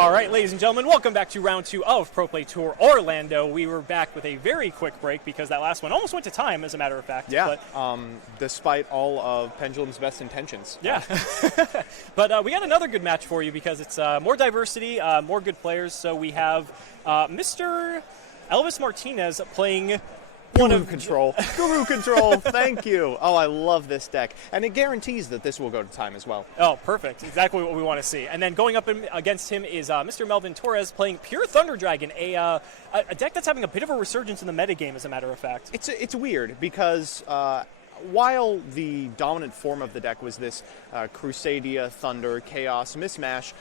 All right, ladies and gentlemen, welcome back to round 2 of Pro Play Tour Orlando. We were back with a very quick break because that last one almost went to time, as a matter of fact. Yeah, despite all of Pendulum's best intentions. Yeah. But we got another good match for you because it's more diversity, more good players. So we have Mr. Elvis Martinez playing Guru Control. Guru Control, thank you. Oh, I love this deck. And it guarantees that this will go to time as well. Oh, perfect. Exactly what we want to see. And then going up against him is Mr. Melvin Torres playing Pure Thunder Dragon, a deck that's having a bit of a resurgence in the metagame, as a matter of fact. It's weird because while the dominant form of the deck was this Crusadia, Thunder, Chaos mismatch,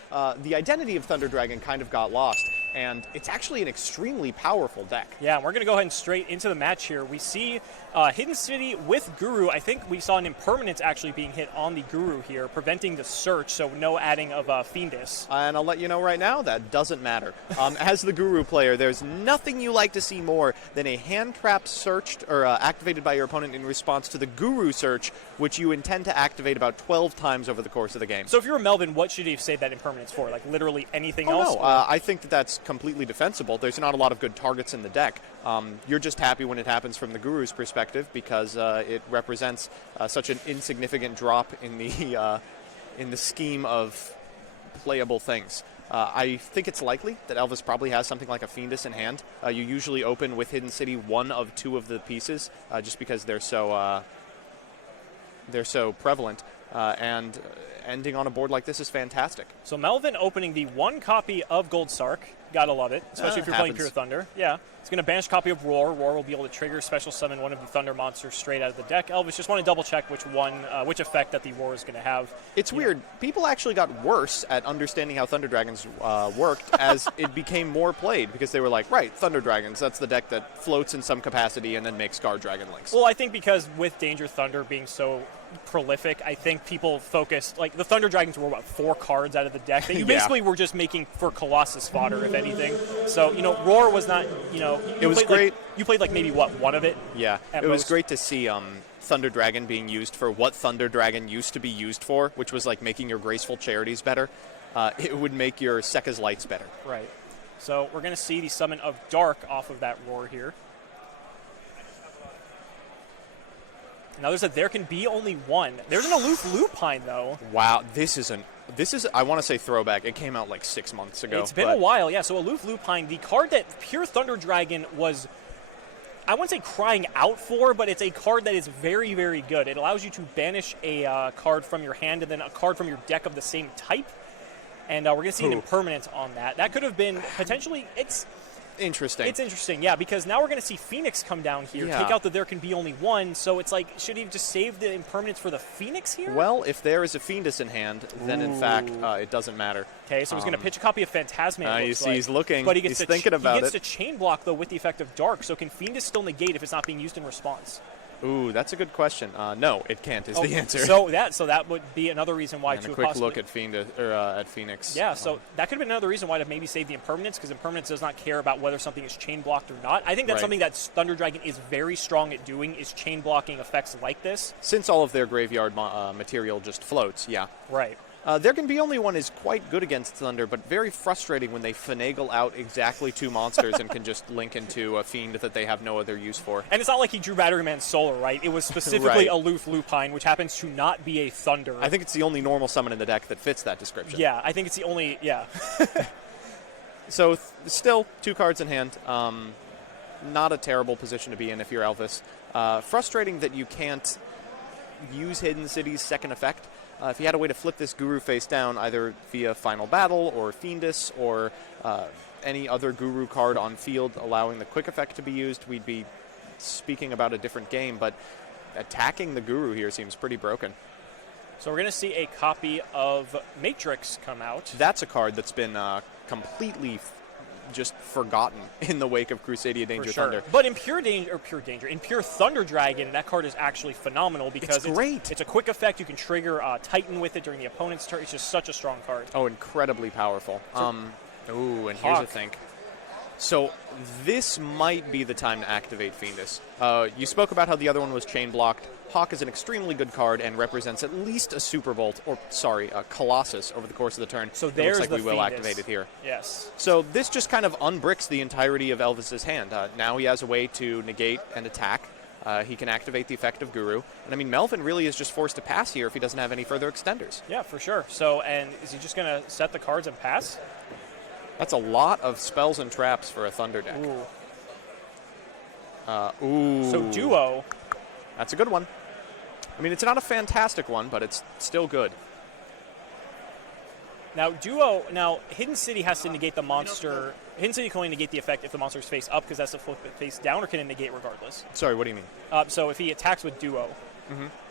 the identity of Thunder Dragon kind of got lost. And it's actually an extremely powerful deck. Yeah, and we're going to go ahead and straight into the match here. We see Hidden City with Guru. I think we saw an impermanence actually being hit on the Guru here, preventing the search, so no adding of Fiendus. And I'll let you know right now, that doesn't matter. As the Guru player, there's nothing you like to see more than a hand trap searched or activated by your opponent in response to the Guru search, which you intend to activate about 12 times over the course of the game. So if you're Melvin, what should he save that impermanence for? Like literally anything else? No, I think that's completely defensible. There's not a lot of good targets in the deck. You're just happy when it happens from the Guru's perspective because it represents such an insignificant drop in the scheme of playable things. I think it's likely that Elvis probably has something like a Fiendus in hand. You usually open with Hidden City one of two of the pieces just because they're so prevalent. And ending on a board like this is fantastic. So Melvin opening the one copy of Gold Sark. Gotta love it, especially if you're playing Pure Thunder. Yeah. It's going to banish a copy of Roar. Roar will be able to trigger special summon one of the Thunder monsters straight out of the deck. Elvis, just want to double check which effect that the Roar is going to have. It's weird. People actually got worse at understanding how Thunder Dragons worked as it became more played because they were like, right, Thunder Dragons, that's the deck that floats in some capacity and then makes Guard Dragon links. Well, I think because with Danger Thunder being so prolific, I think people focused, like the Thunder Dragons were about 4 cards out of the deck that you basically were just making for Colossus fodder, if anything. So, Roar was not, it was great. You played like maybe one of it? Yeah, it was great to see Thunder Dragon being used for what Thunder Dragon used to be used for, which was like making your Graceful Charities better. It would make your Sekka's Lights better. Right. So we're going to see the summon of Dark off of that Roar here. Now there can be only one. There's an Aloof Lupine, though. Wow, this is, I want to say throwback. It came out like 6 months ago. It's been a while, yeah. So Aloof Lupine, the card that Pure Thunder Dragon was, I wouldn't say crying out for, but it's a card that is very, very good. It allows you to banish a card from your hand and then a card from your deck of the same type. And we're going to see an impermanence on that. That could have been potentially, interesting. It's interesting, yeah, because now we're going to see Phoenix come down here, take out that there can be only one, so it's like, should he just save the impermanence for the Phoenix here? Well, if there is a Fiendus in hand, then in fact, it doesn't matter. Okay, so he's going to pitch a copy of Phantasma. You see, he's looking, but he's thinking about it. He gets to chain block, though, with the effect of Dark, so can Fiendus still negate if it's not being used in response? Ooh, that's a good question. No, it can't is the answer. So that would be another reason why and a quick look at Phoenix. Yeah, so that could have been another reason why to maybe save the impermanence, because impermanence does not care about whether something is chain blocked or not. I think that's something that Thunder Dragon is very strong at doing, is chain blocking effects like this. Since all of their graveyard material just floats, yeah. Right. There Can Be Only One is quite good against Thunder, but very frustrating when they finagle out exactly 2 monsters and can just link into a Fiend that they have no other use for. And it's not like he drew Battery Man Solar, right? It was specifically Aloof Lupine, which happens to not be a Thunder. I think it's the only normal summon in the deck that fits that description. Yeah, I think it's the only, So, still, 2 cards in hand. Not a terrible position to be in if you're Elvis. Frustrating that you can't use Hidden City's second effect. If you had a way to flip this Guru face down, either via Final Battle or Fiendus or any other Guru card on field allowing the quick effect to be used, we'd be speaking about a different game. But attacking the Guru here seems pretty broken. So we're going to see a copy of Matrix come out. That's a card that's been completely just forgotten in the wake of Crusadia Danger Thunder. But in in Pure Thunder Dragon, that card is actually phenomenal because it's great. It's a quick effect. You can trigger Titan with it during the opponent's turn. It's just such a strong card. Oh, incredibly powerful. And here's the thing. So this might be the time to activate Fiendus. You spoke about how the other one was chain blocked. Hawk is an extremely good card and represents at least a Super Bolt, or sorry, a Colossus over the course of the turn. So there's looks like the we will Fetus. activate it here. Yes. So this just kind of unbricks the entirety of Elvis's hand. Now he has a way to negate and attack. He can activate the effect of Guru. And I mean, Melvin really is just forced to pass here if he doesn't have any further extenders. Yeah, for sure. So, and is he just going to set the cards and pass? That's a lot of spells and traps for a Thunder deck. Ooh. So Duo. That's a good one. I mean, it's not a fantastic one, but it's still good. Now, Hidden City has to negate the monster. Hidden City can only negate the effect if the monster is face up, because that's the flip it face down, or can it negate regardless? Sorry, what do you mean? So if he attacks with Duo,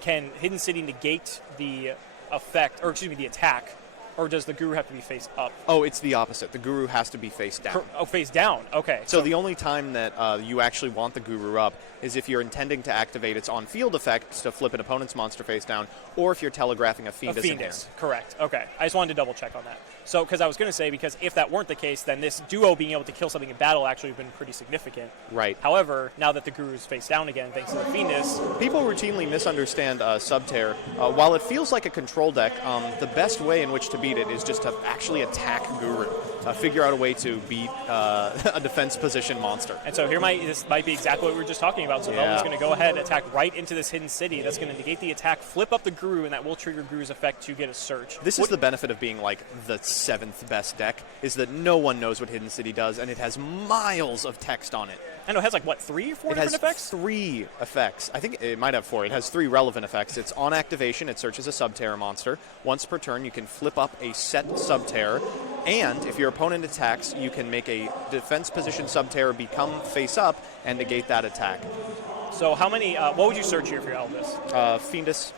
can Hidden City negate the effect, or excuse me, the attack, or does the Guru have to be face up? Oh, it's the opposite. The Guru has to be face down. Oh, face down. Okay. So the only time that you actually want the Guru up is if you're intending to activate its on-field effect to flip an opponent's monster face down, or if you're telegraphing a Fiendus in hand. Correct. Okay. I just wanted to double check on that. So, because I was going to say, because if that weren't the case, then this Duo being able to kill something in battle actually would have been pretty significant. Right. However, now that the Guru is face down again, thanks to the Fiendus. People routinely misunderstand Subterror. While it feels like a control deck, the best way in which to beat it is just to actually attack Guru. Figure out a way to beat a defense position monster. And so this might be exactly what we were just talking about. So Melvin's going to go ahead, attack right into this Hidden City. That's going to negate the attack, flip up the Guru, and that will trigger Guru's effect to get a search. This is the benefit of being like the 7th best deck, is that no one knows what Hidden City does, and it has miles of text on it. I know it has like, what, 3 or 4 different effects? 3 effects. I think it might have 4. It has 3 relevant effects. It's on activation, it searches a Subterror monster. Once per turn, you can flip up a set Subterror, and if your opponent attacks, you can make a defense position Subterror become face up and negate that attack. So how many, what would you search here for your Elvis? Fiendus.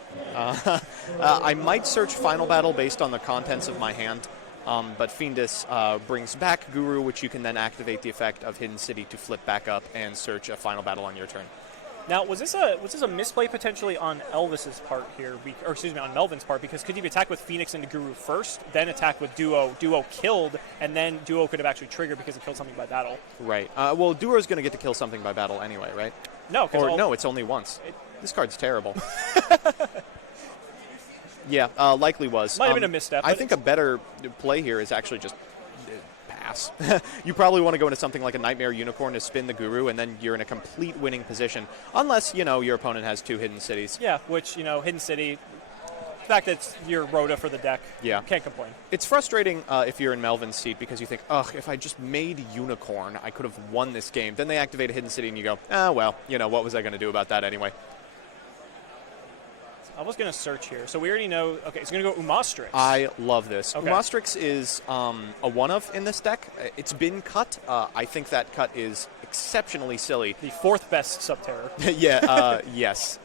I might search Final Battle based on the contents of my hand. But Fiendus brings back Guru, which you can then activate the effect of Hidden City to flip back up and search a Final Battle on your turn. Now, was this a misplay potentially on Elvis's part here, or excuse me, on Melvin's part? Because could he attack with Phoenix into Guru first, then attack with Duo? Duo killed, and then Duo could have actually triggered because it killed something by battle. Right. Well, Duo's going to get to kill something by battle anyway, right? No, no, it's only once. This card's terrible. Yeah, likely was. Might have been a misstep. I think a better play here is actually just pass. You probably want to go into something like a Nightmare Unicorn to spin the Guru, and then you're in a complete winning position. Unless, your opponent has 2 Hidden Cities. Yeah, which, Hidden City, the fact that it's your Rhoda for the deck, can't complain. It's frustrating if you're in Melvin's seat because you think, ugh, if I just made Unicorn, I could have won this game. Then they activate a Hidden City, and you go, well, what was I going to do about that anyway? I was going to search here. So we already know. Okay, it's going to go Umastrix. I love this. Okay. Umastrix is a one-of in this deck. It's been cut. I think that cut is exceptionally silly. The 4th best Subterror. Yes.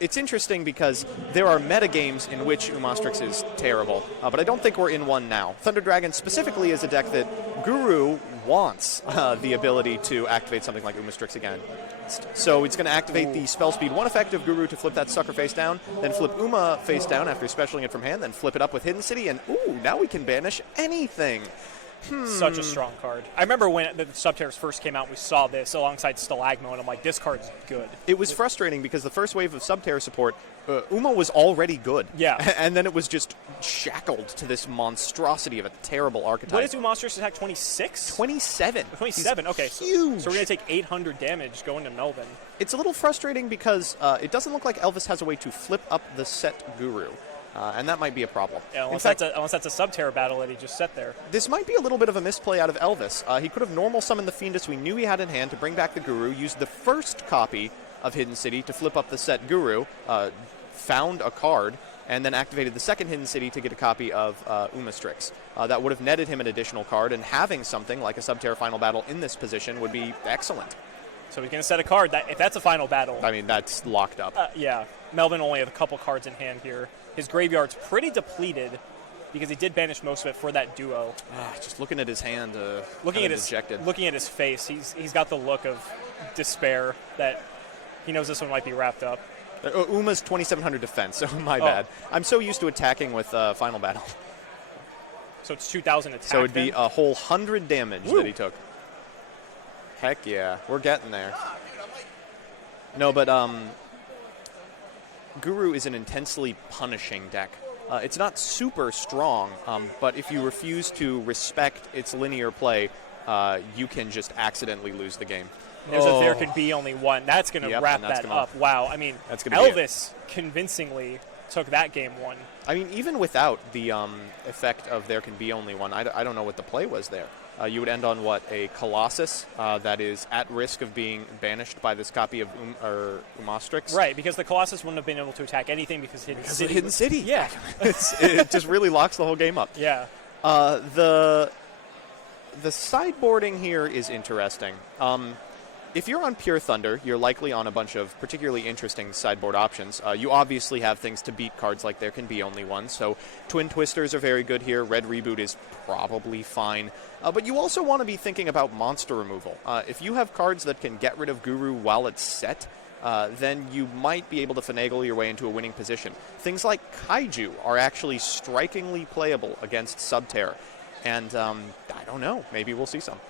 It's interesting because there are meta games in which Umastrix is terrible, but I don't think we're in one now. Thunder Dragon specifically is a deck that Guru wants the ability to activate something like Umastrix again. So it's going to activate the spell speed 1 effect of Guru to flip that sucker face down, then flip Uma face down after specialing it from hand, then flip it up with Hidden City, and now we can banish anything. Such a strong card. I remember when the Subterrors first came out, we saw this alongside Stalagmo, and I'm like, this card's good. It was frustrating because the first wave of Subterror support, Uma was already good. Yeah. And then it was just shackled to this monstrosity of a terrible archetype. What is Umastrix attack, 26? 27. 27, okay. Huge. So we're going to take 800 damage going to Melvin. It's a little frustrating because it doesn't look like Elvis has a way to flip up the set Guru. And that might be a problem. Yeah, unless that's a Subterror battle that he just set there. This might be a little bit of a misplay out of Elvis. He could have normal summoned the Fiendus we knew he had in hand to bring back the Guru, used the first copy of Hidden City to flip up the set Guru, found a card, and then activated the second Hidden City to get a copy of Umastrix. That would have netted him an additional card, and having something like a Subterror Final Battle in this position would be excellent. So he's going to set a card. If that's a final battle... I mean, that's locked up. Yeah. Melvin only has a couple cards in hand here. His graveyard's pretty depleted because he did banish most of it for that Duo. Just looking at his hand, looking at his face, he's got the look of despair that he knows this one might be wrapped up. Uma's 2,700 defense, so my bad. I'm so used to attacking with Final Battle. So it's 2,000 attack. So it'd be a whole 100 damage that he took. Heck yeah, we're getting there. No, but Guru is an intensely punishing deck. It's not super strong, but if you refuse to respect its linear play, you can just accidentally lose the game. There's a there could be only one. That's going to wrap that up. Wow. I mean, Elvis convincingly took that game one. I mean, even without the effect of there can be only one, I don't know what the play was there. You would end on, what, a Colossus that is at risk of being banished by this copy of Umastrix? Right, because the Colossus wouldn't have been able to attack anything because Hidden City. Yeah. It just really locks the whole game up. Yeah. The sideboarding here is interesting. If you're on Pure Thunder, you're likely on a bunch of particularly interesting sideboard options. You obviously have things to beat cards like There Can Be Only One, so Twin Twisters are very good here. Red Reboot is probably fine. But you also want to be thinking about monster removal. If you have cards that can get rid of Guru while it's set, then you might be able to finagle your way into a winning position. Things like Kaiju are actually strikingly playable against Subterror. And I don't know, maybe we'll see some.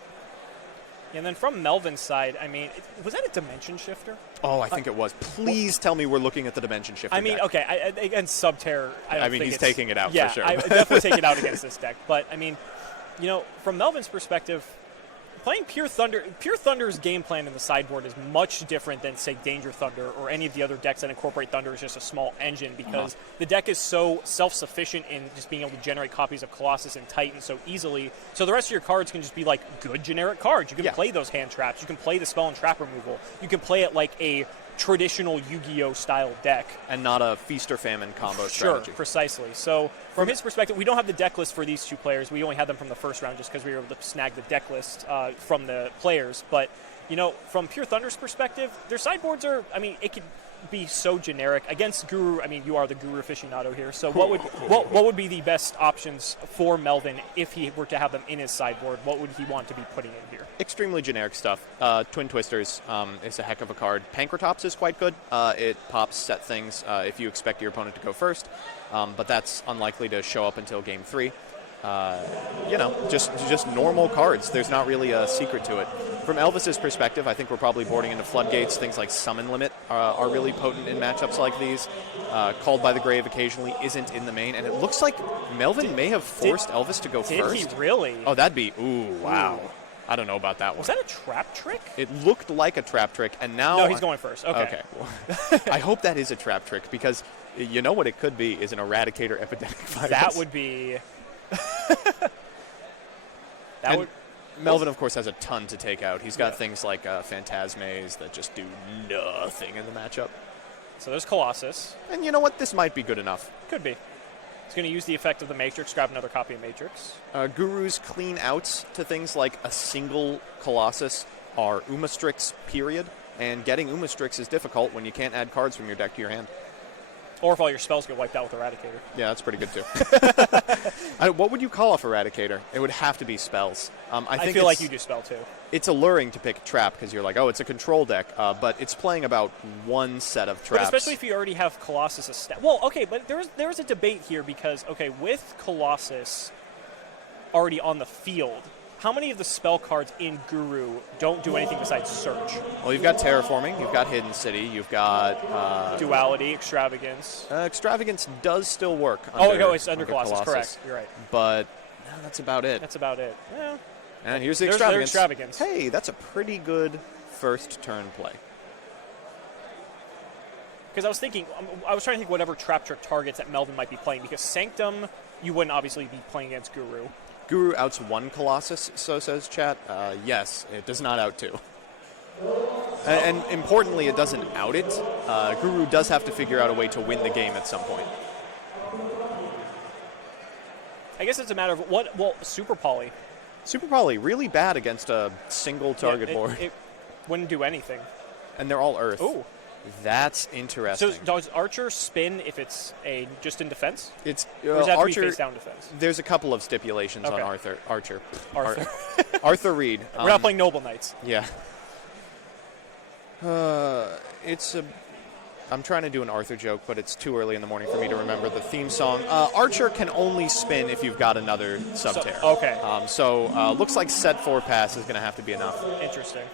And then from Melvin's side, I mean, was that a Dimension Shifter? Oh, I think it was. Please tell me we're looking at the Dimension Shifter I mean, deck. okay, against Subterror, I mean, he's taking it out for sure. I definitely take it out against this deck. But, I mean, you know, from Melvin's perspective, playing Pure Thunder's game plan in the sideboard is much different than, say, Danger Thunder or any of the other decks that incorporate Thunder as just a small engine, because the deck is so self-sufficient in just being able to generate copies of Colossus and Titan so easily. So the rest of your cards can just be like good generic cards. You can play those hand traps. You can play the spell and trap removal. You can play it like a traditional Yu-Gi-Oh style deck. And not a feast or famine combo strategy. Sure, precisely. So from his perspective, we don't have the deck list for these two players. We only had them from the first round just because we were able to snag the deck list from the players. But, you know, from Pure Thunder's perspective, their sideboards are, I mean, it could be so generic. Against Guru, I mean, you are the Guru aficionado here. So what would be the best options for Melvin if he were to have them in his sideboard? What would he want to be putting in here? Extremely generic stuff. Twin Twisters is a heck of a card. Pankratops is quite good. It pops set things if you expect your opponent to go first, but that's unlikely to show up until game 3. You know, just normal cards. There's not really a secret to it. From Elvis's perspective, I think we're probably boarding into Floodgates. Things like Summon Limit are really potent in matchups like these. Called by the Grave occasionally isn't in the main, and it looks like Melvin may have forced Elvis to go first. Did he really? Oh, that'd be, wow. I don't know about that one. Was that a trap trick? It looked like a trap trick, and now... No, he's going first. Okay. Well, I hope that is a trap trick, because you know what it could be is an Eradicator Epidemic Virus. That would be... Melvin, of course, has a ton to take out. He's got things like Phantasmes that just do nothing in the matchup. So there's Colossus. And you know what? This might be good enough. Could be. He's going to use the effect of the Matrix, grab another copy of Matrix. Guru's clean outs to things like a single Colossus are Umastrix, period. And getting Umastrix is difficult when you can't add cards from your deck to your hand. Or if all your spells get wiped out with Eradicator. Yeah, that's pretty good, too. What would you call off Eradicator? It would have to be spells. I feel like you do spell, too. It's alluring to pick Trap, because you're like, oh, it's a control deck, but it's playing about one set of traps. But especially if you already have Colossus well, okay, but there's a debate here, because, okay, with Colossus already on the field, how many of the spell cards in Guru don't do anything besides search? Well, you've got Terraforming, you've got Hidden City, you've got... Duality, Extravagance. Extravagance does still work it's under Colossus, correct. You're right. But that's about it. That's about it. Yeah. And here's the Extravagance. Hey, that's a pretty good first turn play. Because I was trying to think whatever trap trick targets that Melvin might be playing, because Sanctum, you wouldn't obviously be playing against Guru. Guru outs one Colossus, so says chat. Yes, it does not out two. And importantly, it doesn't out it. Guru does have to figure out a way to win the game at some point. I guess it's a matter of Super Poly. Super Poly, really bad against a single target board. It wouldn't do anything. And they're all Earth. Ooh. That's interesting. So does Archer spin if it's just in defense? It's or does that Archer, be face down defense? There's a couple of stipulations on Archer. Arthur Reed. We're not playing Noble Knights. Yeah. I'm trying to do an Arthur joke, but it's too early in the morning for me to remember the theme song. Archer can only spin if you've got another Subterror. Okay. So looks like set 4 pass is going to have to be enough. Interesting.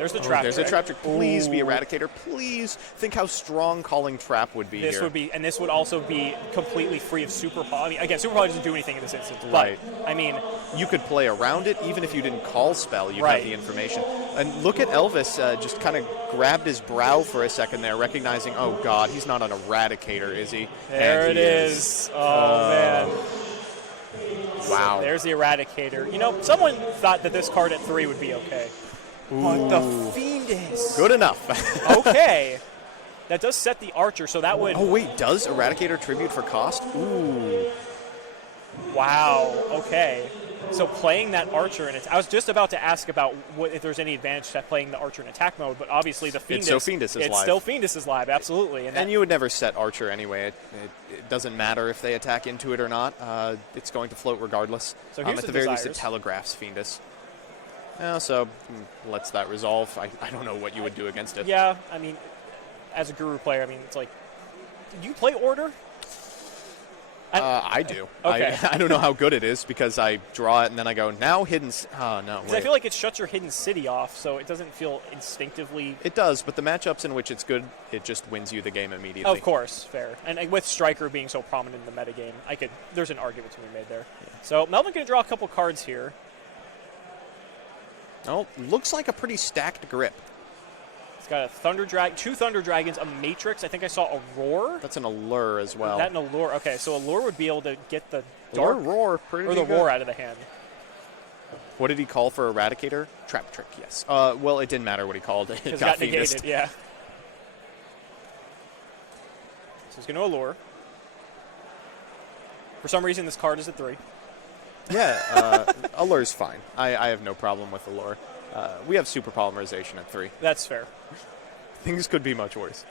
There's the trap. There's a trap trick. Please be Eradicator. Please think how strong calling trap would be This here. would be, and this would also be completely free of Super Poly. I mean, again, Super Poly doesn't do anything in this instance. Right. But, I mean, you could play around it, even if you didn't call spell, you'd Right. have the information. And look at Elvis just kind of grabbed his brow for a second there, recognizing, oh, God, he's not an Eradicator, is he? there And it he is. Oh, man. Wow. So there's the Eradicator. You know, someone thought that this card at 3 would be okay. But the Fiendus. Good enough. Okay. That does set the Archer, so that would... Oh, wait, does Eradicator tribute for cost? Ooh. Wow. Okay. So playing that Archer, and I was just about to ask about if there's any advantage to playing the Archer in attack mode, but obviously the Fiendus... It's still Fiendus is live. It's still Fiendus is live, absolutely. And you would never set Archer anyway. It doesn't matter if they attack into it or not. It's going to float regardless. So here's at the the very least, desires. it telegraphs Fiendus. So lets that resolve. I don't know what you would do against it. Yeah, I mean, as a Guru player, I mean, it's like... Do you play Order? I do. Okay. I don't know how good it is because I draw it and then I go, now hidden... Oh, no, Because I feel like it shuts your Hidden City off, so it doesn't feel instinctively... It does, but the matchups in which it's good, it just wins you the game immediately. Of course, fair. And with Striker being so prominent in the metagame, there's an argument to be made there. Yeah. So Melvin can draw a couple cards here. Oh, looks like a pretty stacked grip. He's got a two Thunder Dragons, a Matrix. I think I saw a Roar. That's an Allure as well. That and Allure. Okay, so Allure would be able to get the Dark Roar, pretty or the good. Roar out of the hand. What did he call for Eradicator? Trap Trick, yes. Well, it didn't matter what he called. It It got got negated, Fiendus. yeah. So he's going to Allure. For some reason, this card is at 3. Yeah, Allure's fine. I have no problem with Allure. We have Super Polymerization at 3. That's fair. Things could be much worse.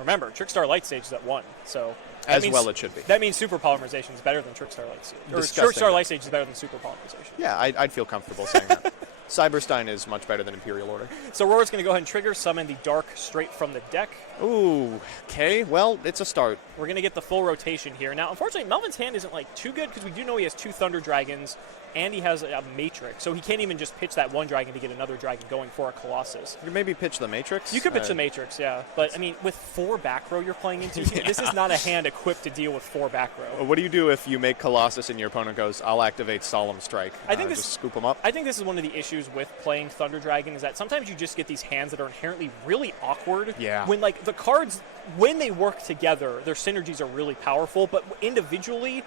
Remember, Trickstar Light Stage is at 1, so... Well it should be. That means Super Polymerization is better than Trickstar Light Stage. Or Disgusting. Trickstar Light Stage is better than Super Polymerization. Yeah, I'd feel comfortable saying that. Cyberstein is much better than Imperial Order. So Roar's going to go ahead and trigger, summon the Dark straight from the deck. Ooh, okay. Well, it's a start. We're going to get the full rotation here. Now, unfortunately, Melvin's hand isn't like too good because we do know he has 2 Thunder Dragons and he has a Matrix, so he can't even just pitch that one dragon to get another dragon going for a Colossus. You could maybe pitch the Matrix. You could pitch the Matrix, yeah. But, I mean, with 4 back row you're playing into, this is not a hand equipped to deal with 4 back row. What do you do if you make Colossus and your opponent goes, I'll activate Solemn Strike? I think just scoop them up? I think this is one of the issues with playing Thunder Dragon is that sometimes you just get these hands that are inherently really awkward. Yeah. When, like, the cards, when they work together, their synergies are really powerful, but individually,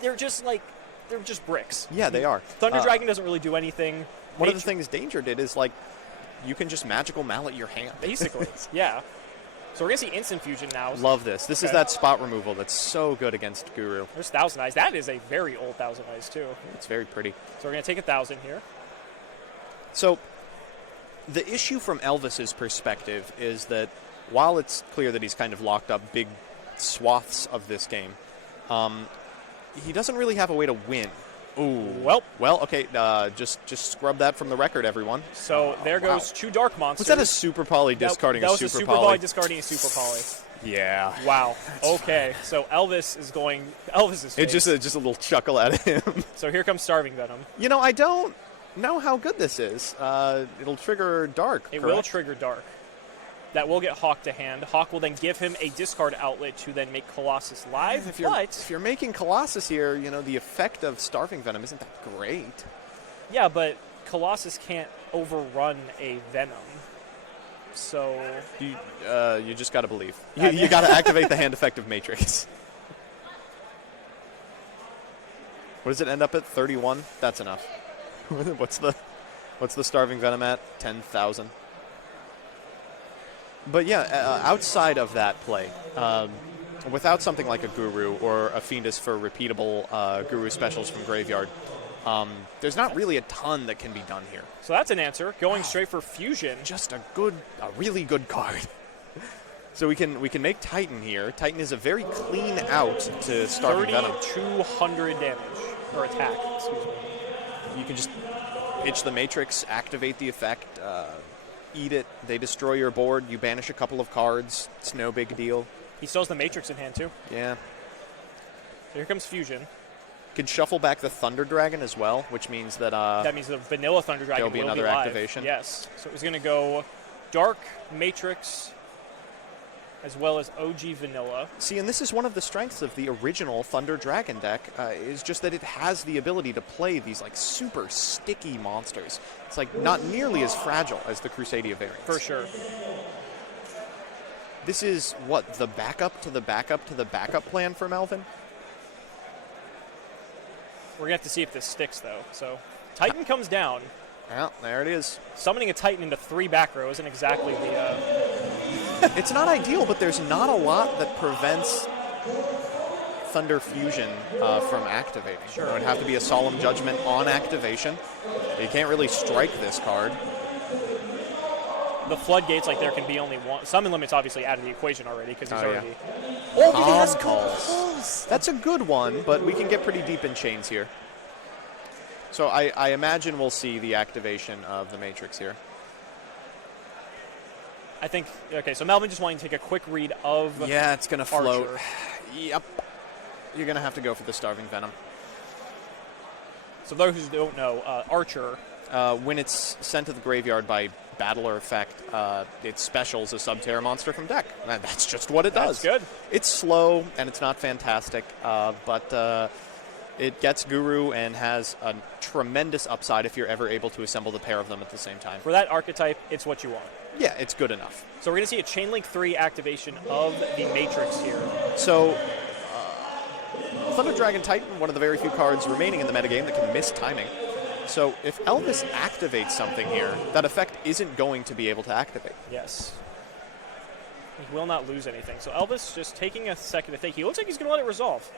they're just bricks. Yeah, they are. Thunder Dragon doesn't really do anything. One of the things Danger did is, like, you can just magical mallet your hand. Basically, yeah. So we're going to see Instant Fusion now. Love this. This is that spot removal that's so good against Guru. There's Thousand Eyes. That is a very old Thousand Eyes, too. It's very pretty. So we're going to take 1,000 here. So the issue from Elvis's perspective is that while it's clear that he's kind of locked up big swaths of this game, he doesn't really have a way to win. Ooh. Well, okay. Just scrub that from the record, everyone. So there goes 2 Dark Monsters. Was that a Super Poly discarding that a was Super a Super Poly discarding a Super Poly. Yeah. Wow. Okay. So Elvis is going. Elvis is. It's just a little chuckle at him. So here comes Starving Venom. You know, I don't know how good this is. It'll trigger Dark. It correct? will trigger Dark. That will get Hawk to hand. Hawk will then give him a discard outlet to then make Colossus live. If you're making Colossus here, you know, the effect of Starving Venom isn't that great. Yeah, but Colossus can't overrun a Venom. So you just got to believe. You got to activate the hand effective Matrix. What does it end up at? 31? That's enough. What's the Starving Venom at? 10,000. But yeah, outside of that play, without something like a Guru or a Fiendus for repeatable Guru specials from Graveyard, there's not really a ton that can be done here. So that's an answer. Going straight for Fusion. Just a really good card. So we can make Titan here. Titan is a very clean out to Starving Venom. 3,200 damage or attack. Excuse me. You can just pitch the Matrix, activate the effect. Eat it, they destroy your board, you banish a couple of cards, it's no big deal. He still has the Matrix in hand, too. Yeah. So here comes Fusion. Could shuffle back the Thunder Dragon as well, which means that that means the vanilla Thunder Dragon there'll be will another be live. activation. Yes. So it's going to go Dark, Matrix, as well as OG Vanilla. See, and this is one of the strengths of the original Thunder Dragon deck, is just that it has the ability to play these like super sticky monsters. It's like not nearly as fragile as the Crusadia variants. For sure. This is what, the backup to the backup to the backup plan for Melvin? We're going to have to see if this sticks, though. So Titan comes down. Well, there it is. Summoning a Titan into 3 back row isn't exactly the... It's not ideal, but there's not a lot that prevents Thunder Fusion from activating. Sure. It would have to be a Solemn Judgment on activation. You can't really strike this card. The floodgates, like there can be only one. Summon limit's obviously out of the equation already because he's Oh, yeah. already... Oh, but he has Calls. calls! That's a good one, but we can get pretty deep in chains here. So I imagine we'll see the activation of the Matrix here. I think, okay, so Melvin just wanting to take a quick read of Yeah, it's going to float. Archer. Yep. You're going to have to go for the Starving Venom. So those who don't know, Archer, When it's sent to the graveyard by battle or effect, it specials a Subterra monster from deck. And that's just what it does. that's good. It's slow, and it's not fantastic, but it gets Guru and has a tremendous upside if you're ever able to assemble the pair of them at the same time. For that archetype, it's what you want. Yeah, it's good enough. So we're going to see a Chainlink 3 activation of the Matrix here. So, Thunder Dragon Titan, one of the very few cards remaining in the metagame that can miss timing. So if Elvis activates something here, that effect isn't going to be able to activate. Yes. He will not lose anything. So Elvis just taking a second to think. He looks like he's going to let it resolve.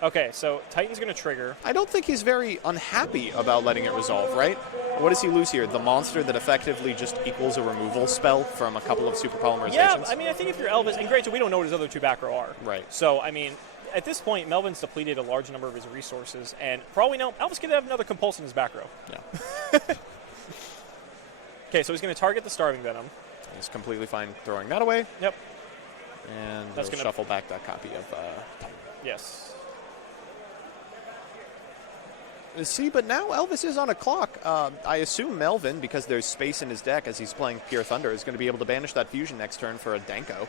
Okay, so Titan's going to trigger. I don't think he's very unhappy about letting it resolve, right? What does he lose here? The monster that effectively just equals a removal spell from a couple of super polymerizations? Yeah, I mean, I think if you're Elvis, and granted, we don't know what his other 2 back row are. Right. So, I mean, at this point, Melvin's depleted a large number of his resources, and for all we know, Elvis could have another Compulse in his back row. Yeah. Okay, so he's going to target the Starving Venom. He's completely fine throwing that away. Yep. And That's he'll gonna- shuffle back that copy of Titan. Yes. See, but now Elvis is on a clock. I assume Melvin, because there's space in his deck as he's playing Pure Thunder, is going to be able to banish that fusion next turn for a Danko.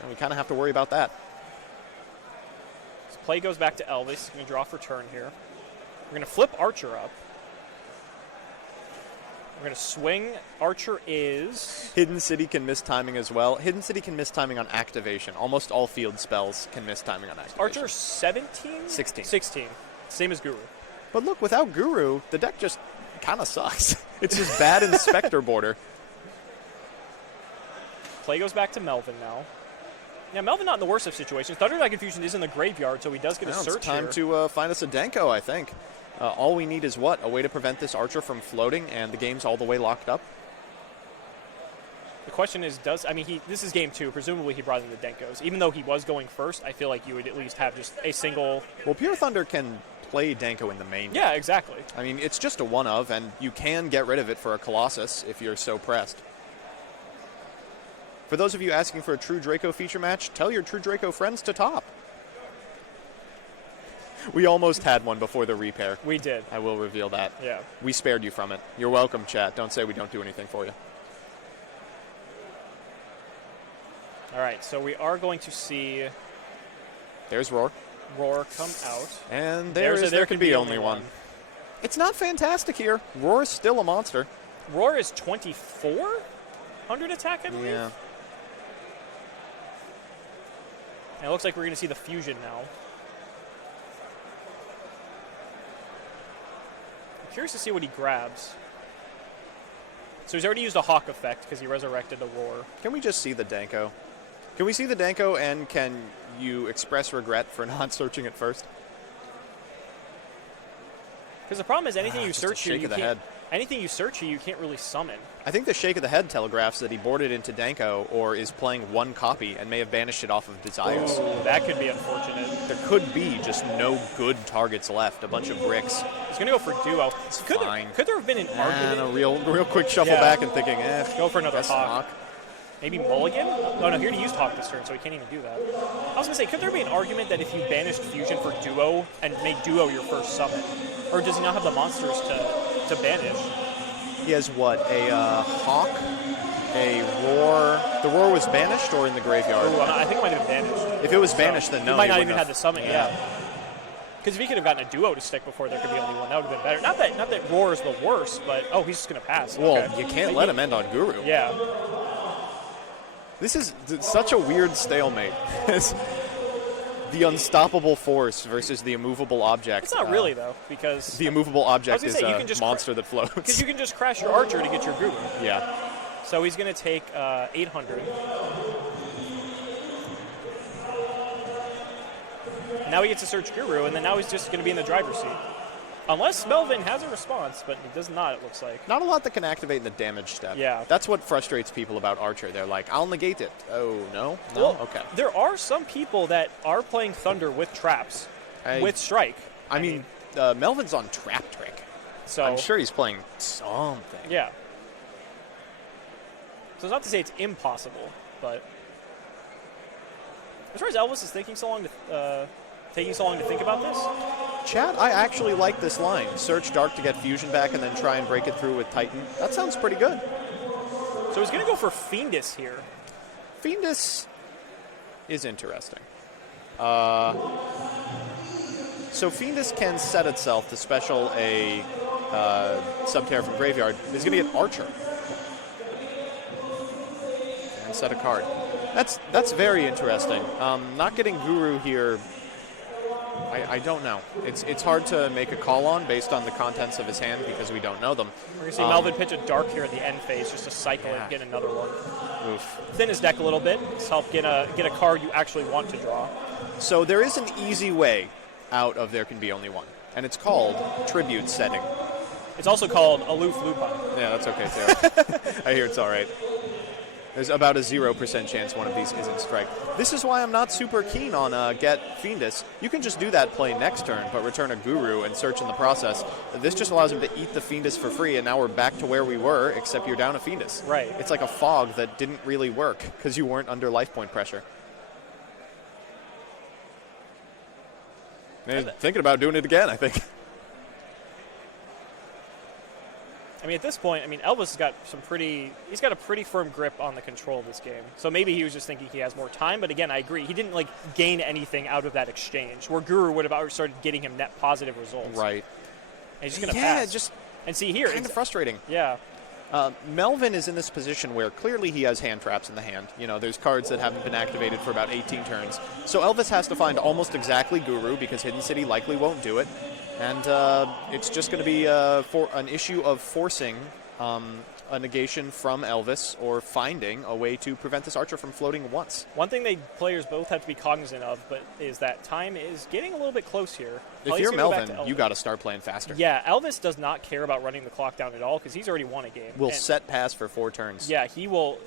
And we kind of have to worry about that. So play goes back to Elvis. He's going to draw for turn here. We're going to flip Archer up. We're going to swing. Archer is... Hidden City can miss timing as well. Hidden City can miss timing on activation. Almost all field spells can miss timing on activation. Archer 17? 16. 16. Same as Guru. But look, without Guru, the deck just kind of sucks. It's just bad in Spectre border. Play goes back to Melvin now. Now, Melvin not in the worst of situations. Thunder Dragon Fusion is in the graveyard, so he does get a search It's time here. to find us a Danko, I think. All we need is what? A way to prevent this Archer from floating, and the game's all the way locked up? The question is, this is game 2. Presumably he brought in the Denkos. Even though he was going first, I feel like you would at least have just a single... Well, Pure Thunder can play Danko in the main. Yeah, exactly. I mean, it's just a one-of, and you can get rid of it for a Colossus if you're so pressed. For those of you asking for a True Draco feature match, tell your True Draco friends to top. We almost had one before the repair. We did. I will reveal that. Yeah. We spared you from it. You're welcome, chat. Don't say we don't do anything for you. All right, so we are going to see There's Roar. Roar come out. And There can be only one. It's not fantastic here. Roar is still a monster. Roar is 2,400 attack, I believe. Yeah. And it looks like we're going to see the fusion now. I'm curious to see what he grabs. So he's already used a Hawk effect because he resurrected the Roar. Can we just see the Danko? Can we see the Danko, and can you express regret for not searching it first? Because the problem is anything you just a search here, shake you of the can't. head. Anything you search here, you can't really summon. I think the shake of the head telegraphs that he boarded into Danko or is playing one copy and may have banished it off of Desires. Ooh, that could be unfortunate. There could be just no good targets left, a bunch of bricks. He's going to go for duo. Fine. Could there have been an And argument? a real quick shuffle Yeah. back and thinking, Go for another that's Hawk. Maybe Mulligan? Oh no, he already used Hawk this turn, so he can't even do that. I was going to say, could there be an argument that if you banished Fusion for Duo and make Duo your first summon? Or does he not have the monsters to banish? He has what? A Hawk, a Roar. The Roar was banished or in the graveyard? Ooh, I think it might have been banished. If it was banished, then no. He might not even have the summon, yeah. Because if he could have gotten a Duo to stick before there could be only one, that would have been better. Not that Roar is the worst, but he's just going to pass. Well, okay. you can't let him end on Guru. Yeah. This is such a weird stalemate. The unstoppable force versus the immovable object. It's not really, though, because... The immovable object is a monster that floats. Because you can just crash your Archer to get your Guru. Yeah. So he's going to take 800. Now he gets to search Guru, and then now he's just going to be in the driver's seat. Unless Melvin has a response, but he does not, it looks like. Not a lot that can activate in the damage step. Yeah. That's what frustrates people about Archer. They're like, I'll negate it. Oh, no? No? Well, okay. There are some people that are playing Thunder with traps, with Strike. I mean, Melvin's on Trap Trick. So I'm sure he's playing something. Yeah. So it's not to say it's impossible, but as far as Elvis is taking so long to think about this. Chat, I actually like this line. Search Dark to get Fusion back and then try and break it through with Titan. That sounds pretty good. So he's going to go for Fiendus here. Fiendus is interesting. So Fiendus can set itself to special a Subterra from Graveyard. He's going to get Archer. And set a card. That's very interesting. Not getting Guru here, I don't know. It's hard to make a call on based on the contents of his hand because we don't know them. We're going to see Melvin pitch a Dark here at the end phase just to cycle and get another one. Oof. Thin his deck a little bit. Just help get a card you actually want to draw. So there is an easy way out of There Can Be Only One, and it's called Tribute Setting. It's also called Aloof Lupine. Yeah, that's okay, too. I hear it's all right. There's about a 0% chance one of these isn't strike. This is why I'm not super keen on Get Fiendus. You can just do that play next turn, but return a Guru and search in the process. This just allows him to eat the Fiendus for free, and now we're back to where we were, except you're down a Fiendus. Right. It's like a fog that didn't really work because you weren't under life point pressure. Thinking about doing it again, I think. I mean, at this point, Elvis has got he's got a pretty firm grip on the control of this game. So maybe he was just thinking he has more time, but again, I agree. He didn't, gain anything out of that exchange, where Guru would have started getting him net positive results. Right. And he's just going to pass. Yeah, just and see here. kind of frustrating. Yeah. Melvin is in this position where clearly he has hand traps in the hand. You know, there's cards that haven't been activated for about 18 turns. So Elvis has to find almost exactly Guru because Hidden City likely won't do it. And it's just going to be an issue of forcing a negation from Elvis or finding a way to prevent this Archer from floating once. One thing players both have to be cognizant of, but is that time is getting a little bit close here. If you're Melvin, you got to start playing faster. Yeah, Elvis does not care about running the clock down at all because he's already won a game. Will set pass for 4 turns. Yeah, he will.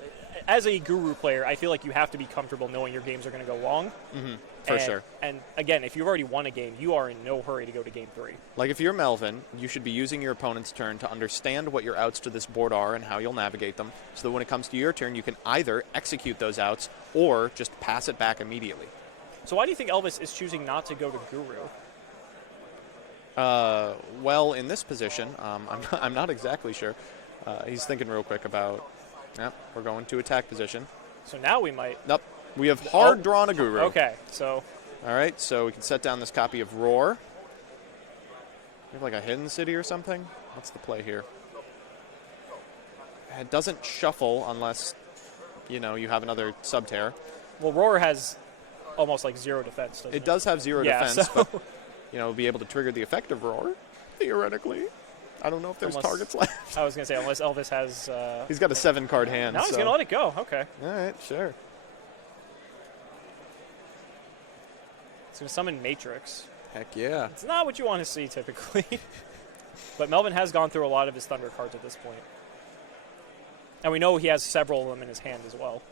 As a Guru player, I feel like you have to be comfortable knowing your games are going to go long. Mm-hmm. For sure. And again, if you've already won a game, you are in no hurry to go to game 3. Like if you're Melvin, you should be using your opponent's turn to understand what your outs to this board are and how you'll navigate them, so that when it comes to your turn, you can either execute those outs or just pass it back immediately. So why do you think Elvis is choosing not to go to Guru? Well, in this position, I'm not exactly sure. He's thinking real quick about, we're going to attack position. So now we might... Nope. We have hard drawn a Guru. Okay, so... All right, so we can set down this copy of Roar. We have like a Hidden City or something? What's the play here? It doesn't shuffle unless, you have another Subterra. Well, Roar has almost 0 defense, doesn't it? It does have 0 defense, so. But, be able to trigger the effect of Roar, theoretically. I don't know if there's targets left. I was going to say, unless Elvis has... He's got a 7-card hand. Now he's going to let it go. Okay. All right, sure. He's going to summon Matrix. Heck yeah. It's not what you want to see, typically. But Melvin has gone through a lot of his Thunder cards at this point. And we know he has several of them in his hand as well.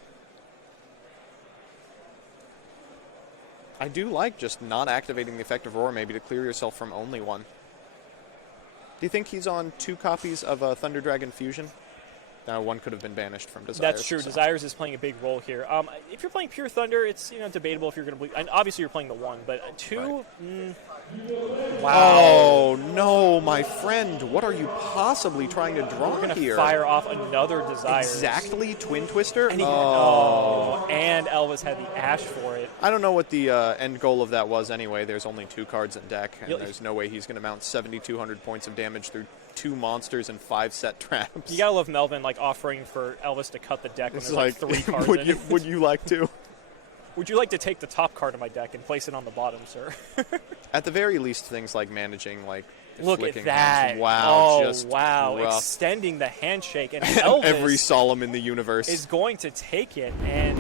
I do like just not activating the effect of Roar maybe to clear yourself from only one. Do you think he's on 2 copies of Thunder Dragon Fusion? One could have been banished from Desires. That's true. so. Desires is playing a big role here. If you're playing Pure Thunder, it's debatable if you're going to. And obviously, you're playing the 1, but 2. Right. Wow. Oh no, my friend! What are you possibly trying to draw We're going to here? fire off another Desires. Exactly, Twin Twister. And and Elvis had the Ash for it. I don't know what the end goal of that was anyway. There's only 2 cards in deck, and You'll- there's no way he's going to mount 7,200 points of damage through 2 monsters and 5 set traps. You gotta love Melvin offering for Elvis to cut the deck when It's there's 3 cards would in you it. would you like to? Would you like to take the top card of my deck and place it on the bottom, sir? At the very least, things like managing Look flicking at that! hands. Wow, Oh, just wow! rough. Extending the handshake, and Elvis Every solemn in the universe. is going to take it, and